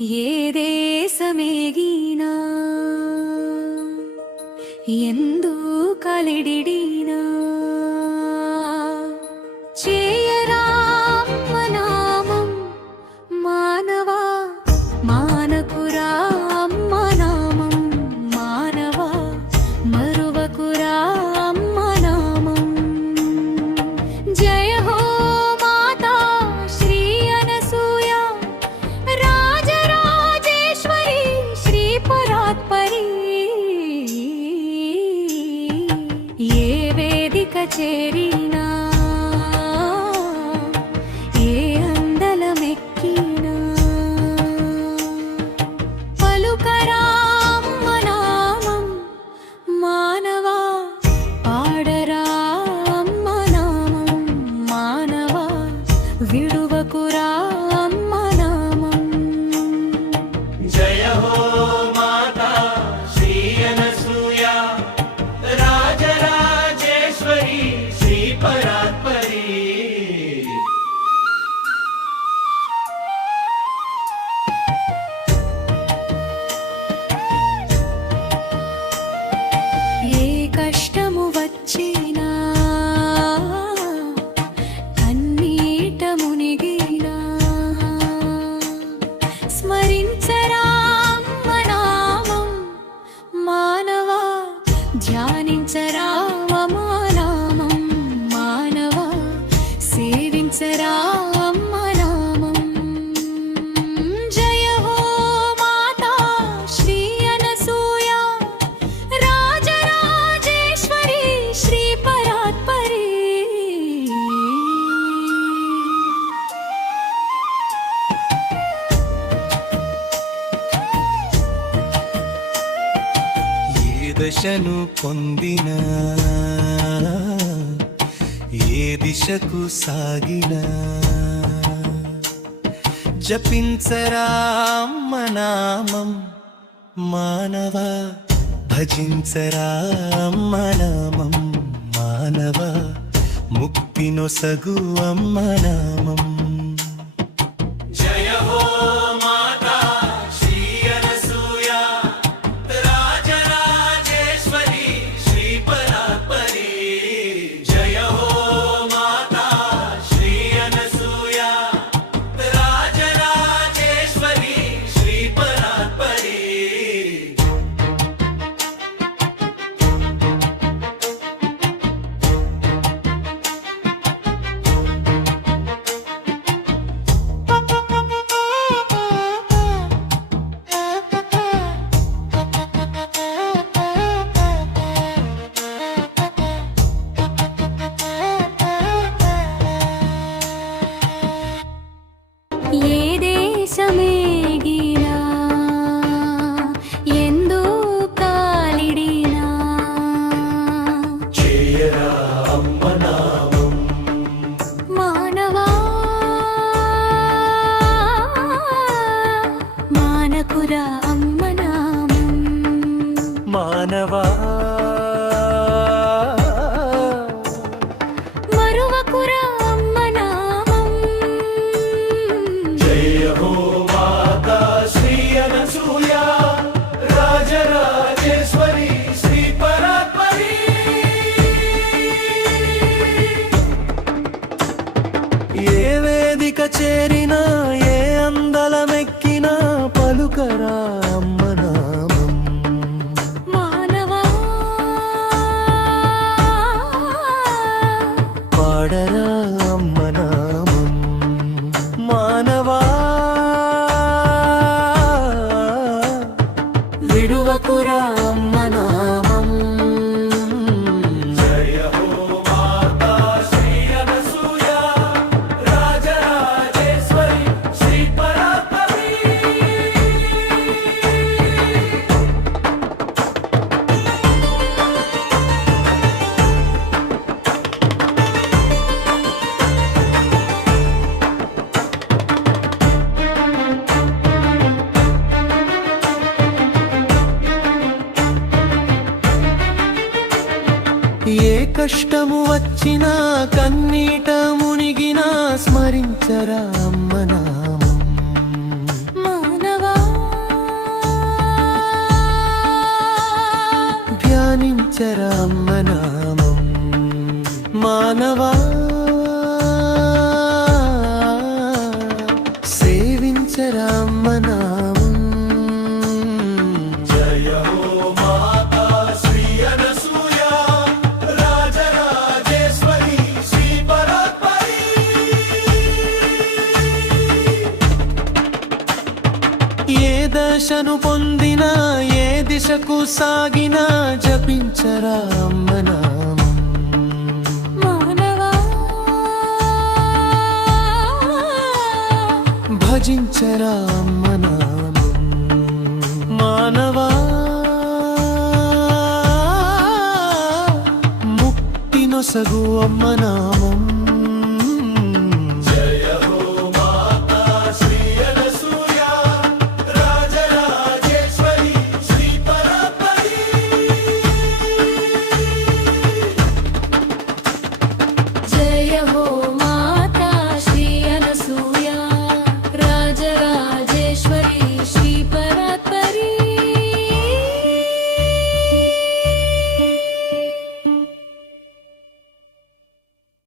ఏ దేశమేగినా ఎందు కలిడిడినా చేయరామ నామం మానవా మానకురా అమ్మ నామం మానవా మరువకురా అమ్మ నామం జయ హో మాతా శ్రీ అనసూయ రాజరాజేశ్వరి శ్రీ పరాత్పరి ఏ వేదిక చేరినా ఏ అందలమెక్కినా పలుకరా అమ్మ నామం మానవా పాడరా అమ్మ నామం మానవా విడువకురా అమ్మ నామం జయ హో మాతా శ్రీ అనసూయ రాజరాజేశ్వరి శ్రీ పరాత్పరి ఏ కష్టము వచ్చినా కన్నీట మునిగినా స్మరించరా అమ్మ నామం మానవా ధ్యానించరా అమ్మ నామం మానవా సేవించరా అమ్మ నామం జయ హో మాతా శ్రీ అనసూయ రాజరాజేశ్వరి శ్రీ పరాత్పరి ఏ దశను పొందినా ఏ దిశకు సాగినా జపించరా అమ్మ నామం మానవా భజించరా అమ్మ నామం మానవా ముక్తినొసగు అమ్మ నామం జయ హో మాతా శ్రీ అనసూయ రాజరాజేశ్వరి శ్రీ పరాత్పరి జయ హో మాతా శ్రీ అనసూయ రాజరాజేశ్వరి శ్రీ పరాత్పరి ఏ దేశమేగినా ఎందు కాలిడినా చేయరా అమ్మ నామం మానవా మానకురా అమ్మ నామం మానవా మరువకురా అమ్మ నామం జయ హో మాతా శ్రీ అనసూయ రాజరాజేశ్వరి శ్రీ పరాత్పరి ఏ వేదిక చేరినా ఏ అందలమెక్కినా పలుకరా అమ్మ నామం మానవా పాడరా అమ్మ నామం మానవా విడువకురా అమ్మ నామం జయ హో మాతా శ్రీ అనసూయ రాజరాజేశ్వరి శ్రీ పరాత్పరి ఏ కష్టము వచ్చినా కన్నీట మునిగినా స్మరించరా అమ్మ నామం మానవా సేవించరా అమ్మ నామం మానవా సేవించరా అమ్మ నామం జయ హో మాతా శ్రీ అనసూయ రాజరాజేశ్వరి శ్రీ పరాత్పరి ఏ దశను పొందినా ఏ దిశకు సాగినా జపించరా అమ్మ నామం మానవా భజించరా అమ్మ నామం మానవా ముక్తి నొసగు అమ్మ నామం